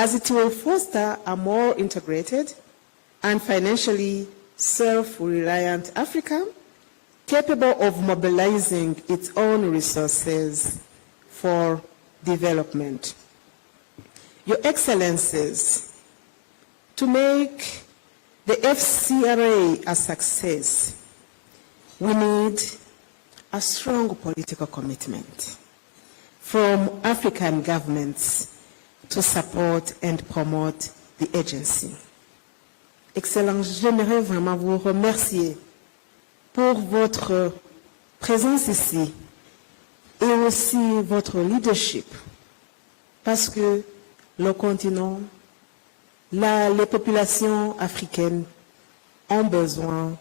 as it will foster a more integrated and financially self-reliant Africa, capable of mobilizing its own resources for development. Your Excellencies, to make the FCRA a success, we need a strong political commitment from African governments to support and promote the agency. Excellence, j'aimerais vraiment vous remercier pour votre présence ici et aussi votre leadership, parce que le continent, les populations africaines ont besoin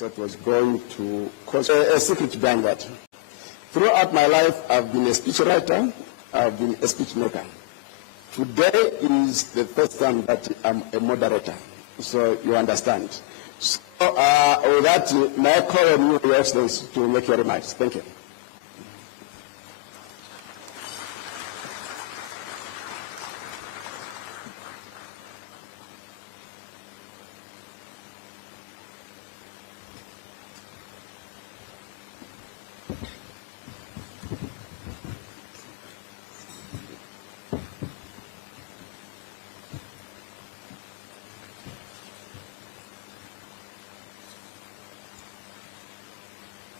that was going to cause a secret behind that. Throughout my life, I've been a speechwriter, I've been a speech maker. Today is the first time that I'm a moderator, so you understand. So with that, may I call on you, Your Excellency, to make your remarks. Thank you.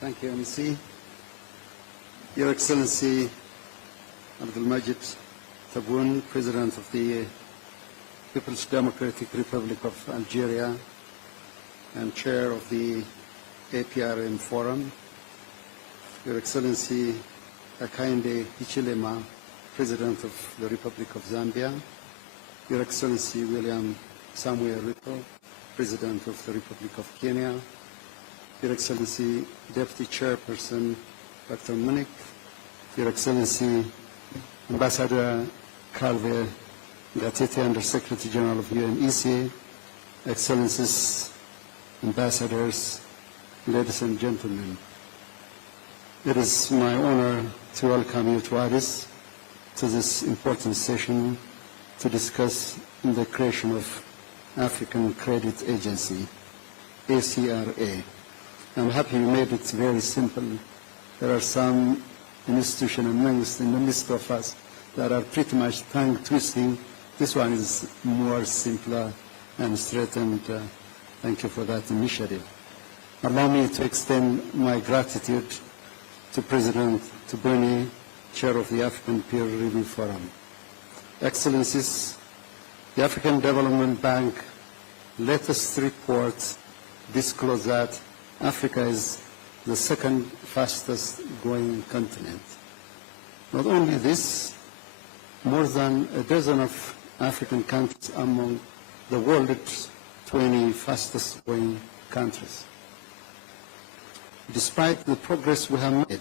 Thank you, MC. Your Excellency, Abdul Majid Tebboune, President of the People's Democratic Republic of Algeria and Chair of the APRM Forum, Your Excellency Hakainde Hichilema, President of the Republic of Zambia, Your Excellency William Samuel Ruto, President of the Republic of Kenya, Your Excellency Deputy Chairperson Dr. Munich, Your Excellency Ambassador Calve Gatete, Under Secretary General of UNECA, Excellencies, Ambassadors, ladies and gentlemen. It is my honor to welcome you to Addis, to this important session to discuss the creation of African Credit Agency, ACRA. I'm happy you made it very simple. There are some institutions in the midst of us that are pretty much tongue-twisting. This one is more simpler and straight, and thank you for that initiative. Allow me to extend my gratitude to President Tebboune, Chair of the African Peer Review Forum. Excellencies, the African Development Bank latest report disclosed that Africa is the second fastest growing continent. Not only this, more than a dozen of African countries among the world's 20 fastest growing countries. Despite the progress we have made,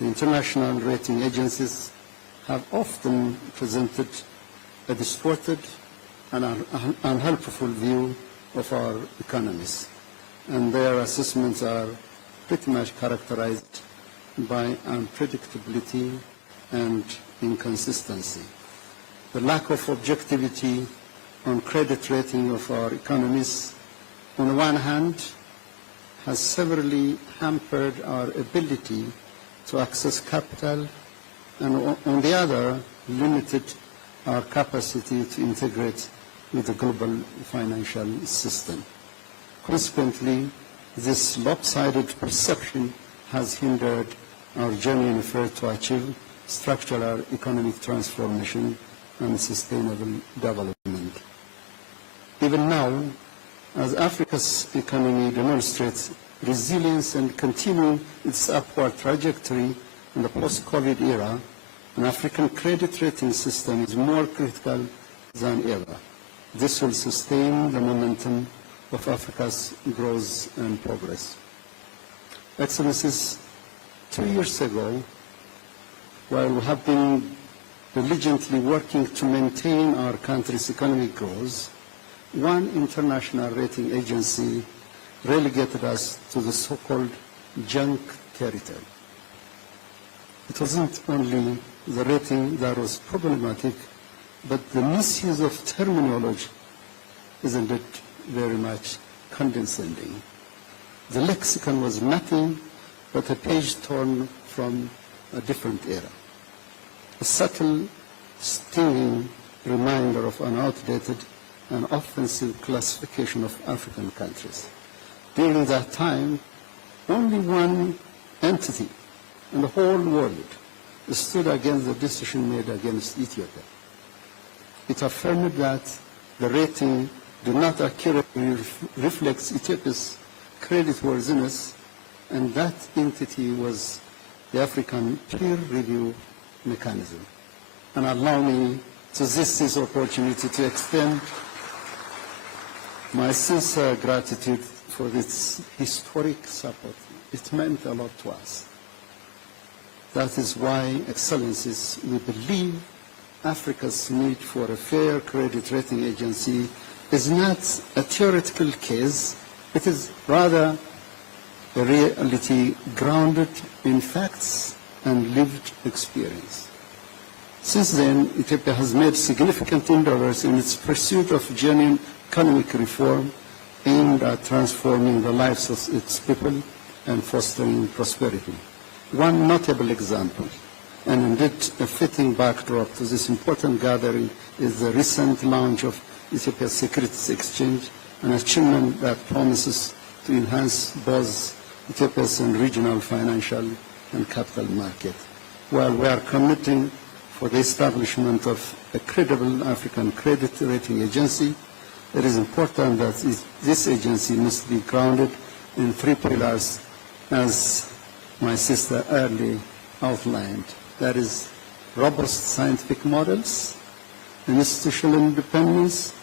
the international rating agencies have often presented a distorted and unhelpful view of our economies, and their assessments are pretty much characterized by unpredictability and inconsistency. The lack of objectivity on credit rating of our economies, on the one hand, has severely hampered our ability to access capital, and on the other, limited our capacity to integrate with the global financial system. Consequently, this lopsided perception has hindered our genuine effort to achieve structural economic transformation and sustainable development. Even now, as Africa's economy demonstrates resilience and continuing its upward trajectory in the post-COVID era, an African credit rating system is more critical than ever. This will sustain the momentum of Africa's growth and progress. Excellencies, 2 years ago, while we have been diligently working to maintain our country's economic growth, one international rating agency relegated us to the so-called junk territory. It wasn't only the rating that was problematic, but the misuse of terminology, isn't it very much condescending? The lexicon was nothing but a page torn from a different era. A subtle, stinging reminder of an outdated and offensive classification of African countries. During that time, only one entity in the whole world stood against the decision made against Ethiopia. It affirmed that the rating did not accurately reflect Ethiopia's creditworthiness, and that entity was the African peer review mechanism. And allow me to seize this opportunity to extend my sincere gratitude for this historic support. It meant a lot to us. That is why, Excellencies, we believe Africa's need for a fair credit rating agency is not a theoretical case. It is rather a reality grounded in facts and lived experience. Since then, Ethiopia has made significant endeavors in its pursuit of genuine economic reform aimed at transforming the lives of its people and fostering prosperity. One notable example, and indeed a fitting backdrop to this important gathering, is the recent launch of Ethiopia's Securities Exchange, an achievement that promises to enhance both Ethiopia's regional financial and capital market. While we are committing for the establishment of a credible African credit rating agency, it is important that this agency must be grounded in 3 pillars, as my sister early outlined. That is, robust scientific models, institutional independence,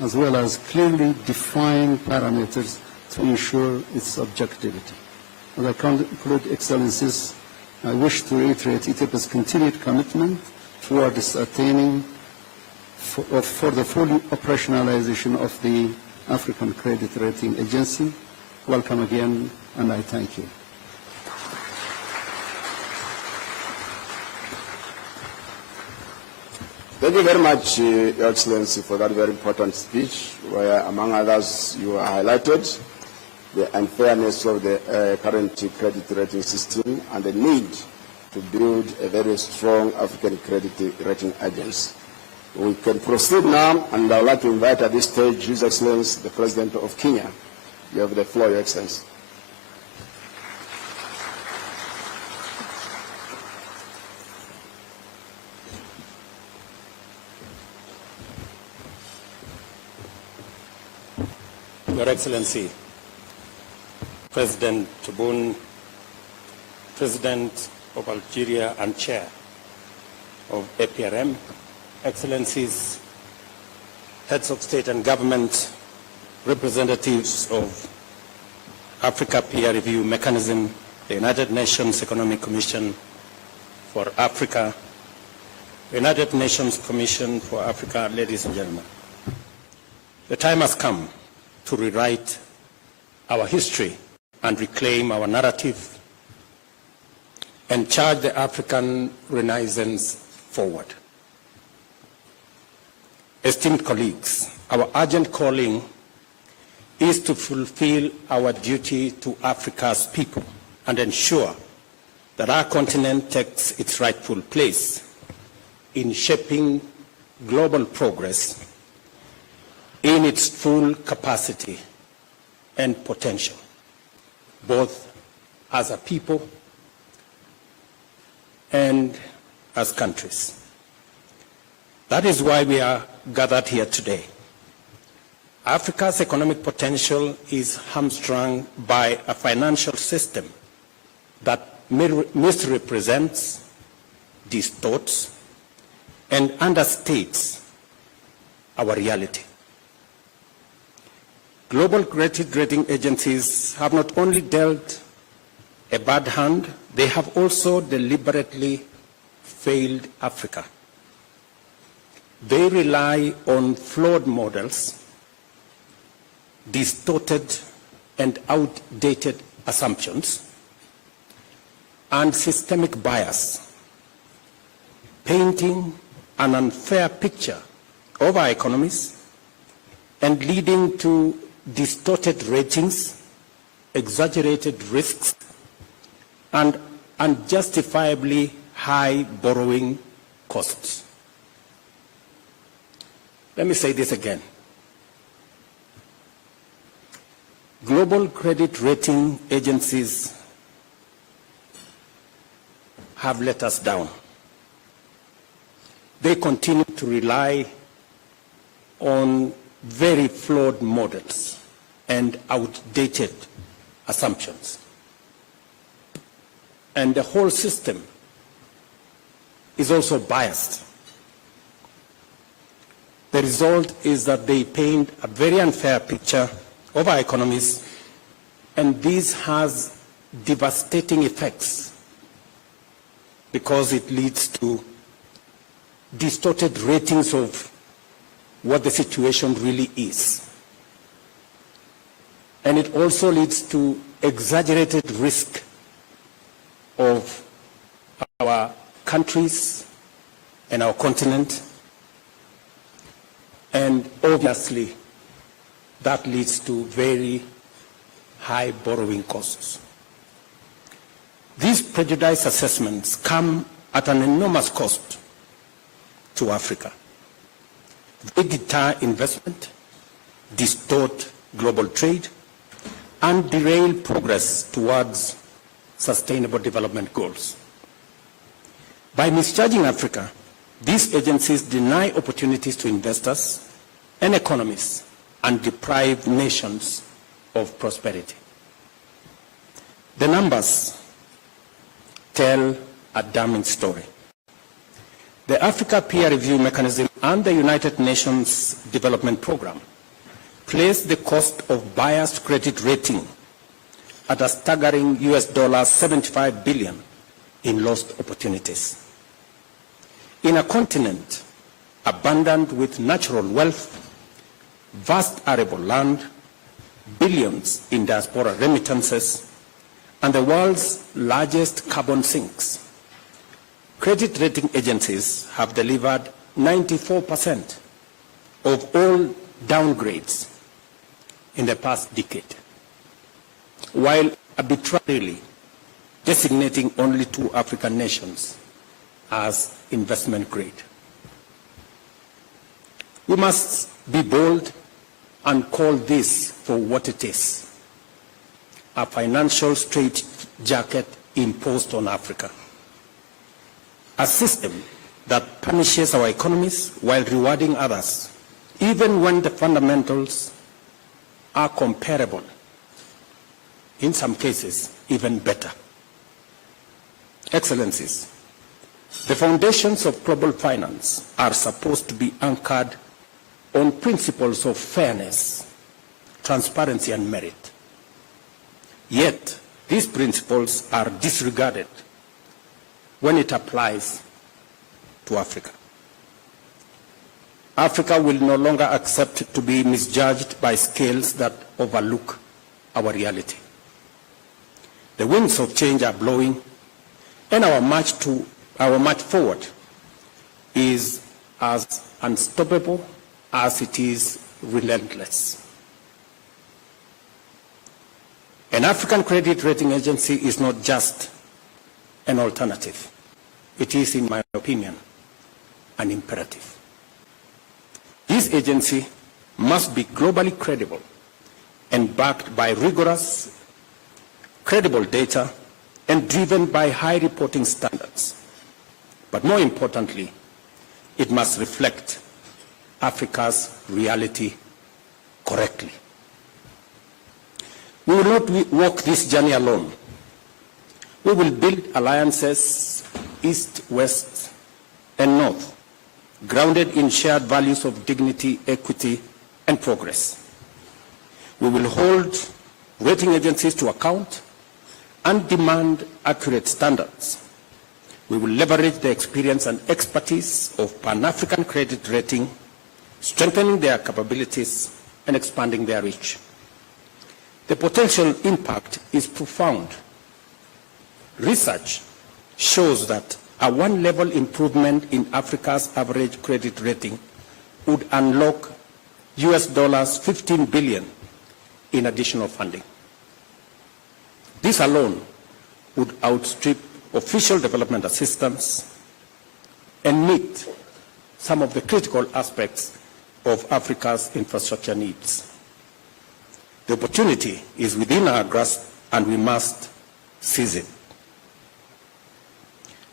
as well as clearly defined parameters to ensure its objectivity. As I conclude, Excellencies, I wish to reiterate Ethiopia's continued commitment towards attaining for the full operationalization of the African Credit Rating Agency. Welcome again, and I thank you. Thank you very much, Your Excellency, for that very important speech, where, among others, you highlighted the unfairness of the current credit rating system and the need to build a very strong African credit rating agency. We can proceed now, and I would like to invite at this stage His Excellency, the President of Kenya. You have the floor, Your Excellency. Your Excellency, President Tebboune, President of Algeria and Chair of APRM, Excellencies, Heads of State and Government, representatives of Africa Peer Review Mechanism, the United Nations Economic Commission for Africa, the United Nations Commission for Africa, ladies and gentlemen. The time has come to rewrite our history and reclaim our narrative and charge the African Renaissance forward. Esteemed colleagues, our urgent calling is to fulfill our duty to Africa's people and ensure that our continent takes its rightful place in shaping global progress in its full capacity and potential, both as a people and as countries. That is why we are gathered here today. Africa's economic potential is hamstrung by a financial system that misrepresents, distorts, and understates our reality. Global credit rating agencies have not only dealt a bad hand, they have also deliberately failed Africa. They rely on flawed models, distorted and outdated assumptions, and systemic bias, painting an unfair picture of our economies and leading to distorted ratings, exaggerated risks, and unjustifiably high borrowing costs. Let me say this again. Global credit rating agencies have let us down. They continue to rely on very flawed models and outdated assumptions. And the whole system is also biased. The result is that they paint a very unfair picture of our economies, and this has devastating effects because it leads to distorted ratings of what the situation really is. And it also leads to exaggerated risk of our countries and our continent, and obviously that leads to very high borrowing costs. These prejudice assessments come at an enormous cost to Africa. They deter investment, distort global trade, and derail progress towards sustainable development goals. By misjudging Africa, these agencies deny opportunities to investors and economies and deprive nations of prosperity. The numbers tell a damning story. The Africa Peer Review Mechanism and the United Nations Development Programme place the cost of biased credit rating at a staggering $75 billion in lost opportunities. In a continent abundant with natural wealth, vast arable land, billions in diaspora remittances, and the world's largest carbon sinks, credit rating agencies have delivered 94% of all downgrades in the past decade, while arbitrarily designating only 2 African nations as investment grade. We must be bold and call this for what it is: a financial straitjacket imposed on Africa. A system that punishes our economies while rewarding others, even when the fundamentals are comparable, in some cases even better. Excellencies, the foundations of global finance are supposed to be anchored on principles of fairness, transparency, and merit. Yet, these principles are disregarded when it applies to Africa. Africa will no longer accept to be misjudged by scales that overlook our reality. The winds of change are blowing, and our march forward is as unstoppable as it is relentless. An African credit rating agency is not just an alternative. It is, in my opinion, an imperative. This agency must be globally credible and backed by rigorous, credible data and driven by high reporting standards. But more importantly, it must reflect Africa's reality correctly. We will not walk this journey alone. We will build alliances east, west, and north, grounded in shared values of dignity, equity, and progress. We will hold rating agencies to account and demand accurate standards. We will leverage the experience and expertise of Pan-African credit rating, strengthening their capabilities and expanding their reach. The potential impact is profound. Research shows that a one-level improvement in Africa's average credit rating would unlock $15 billion in additional funding. This alone would outstrip official development assistance and meet some of the critical aspects of Africa's infrastructure needs. The opportunity is within our grasp, and we must seize it.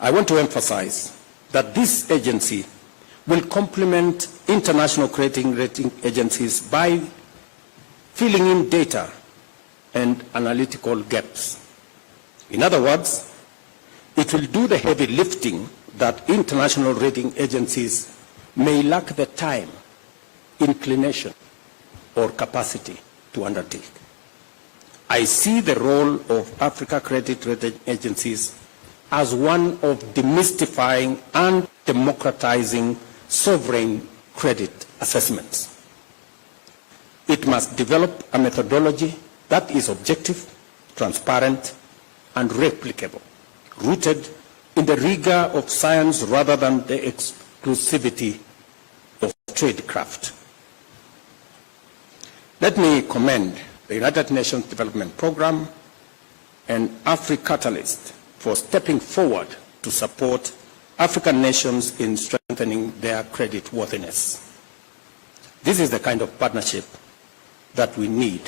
I want to emphasize that this agency will complement international credit rating agencies by filling in data and analytical gaps. In other words, it will do the heavy lifting that international rating agencies may lack the time, inclination, or capacity to undertake. I see the role of Africa credit rating agencies as one of demystifying and democratizing sovereign credit assessments. It must develop a methodology that is objective, transparent, and replicable, rooted in the rigor of science rather than the exclusivity of tradecraft. Let me commend the United Nations Development Programme and AfriCatalyst for stepping forward to support African nations in strengthening their credit worthiness. This is the kind of partnership that we need,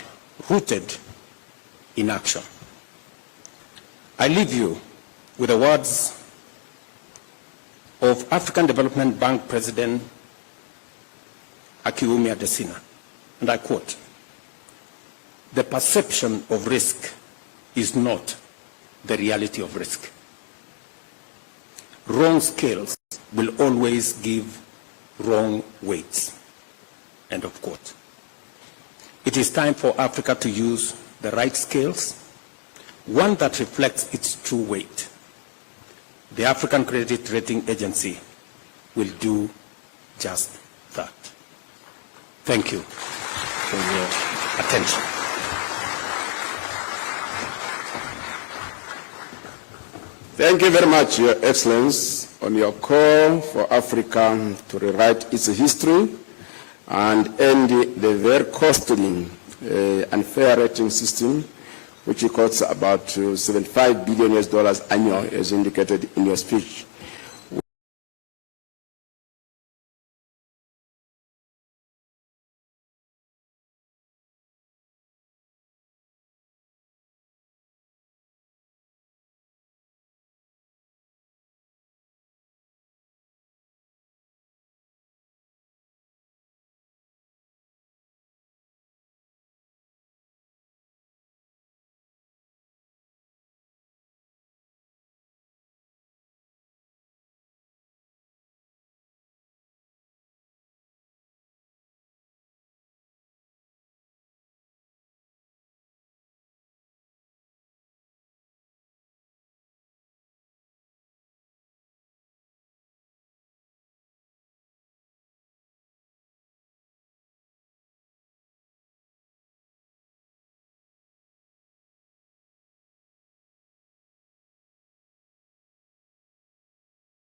rooted in action. I leave you with the words of African Development Bank President Akiwumi Adesina, and I quote, "The perception of risk is not the reality of risk. Wrong scales will always give wrong weights." End of quote. It is time for Africa to use the right scales, one that reflects its true weight. The African Credit Rating Agency will do just that. Thank you for your attention. Thank you very much, Your Excellency, on your call for Africa to rewrite its history and end the very costly unfair rating system, which costs about $75 billion annually, as indicated in your speech.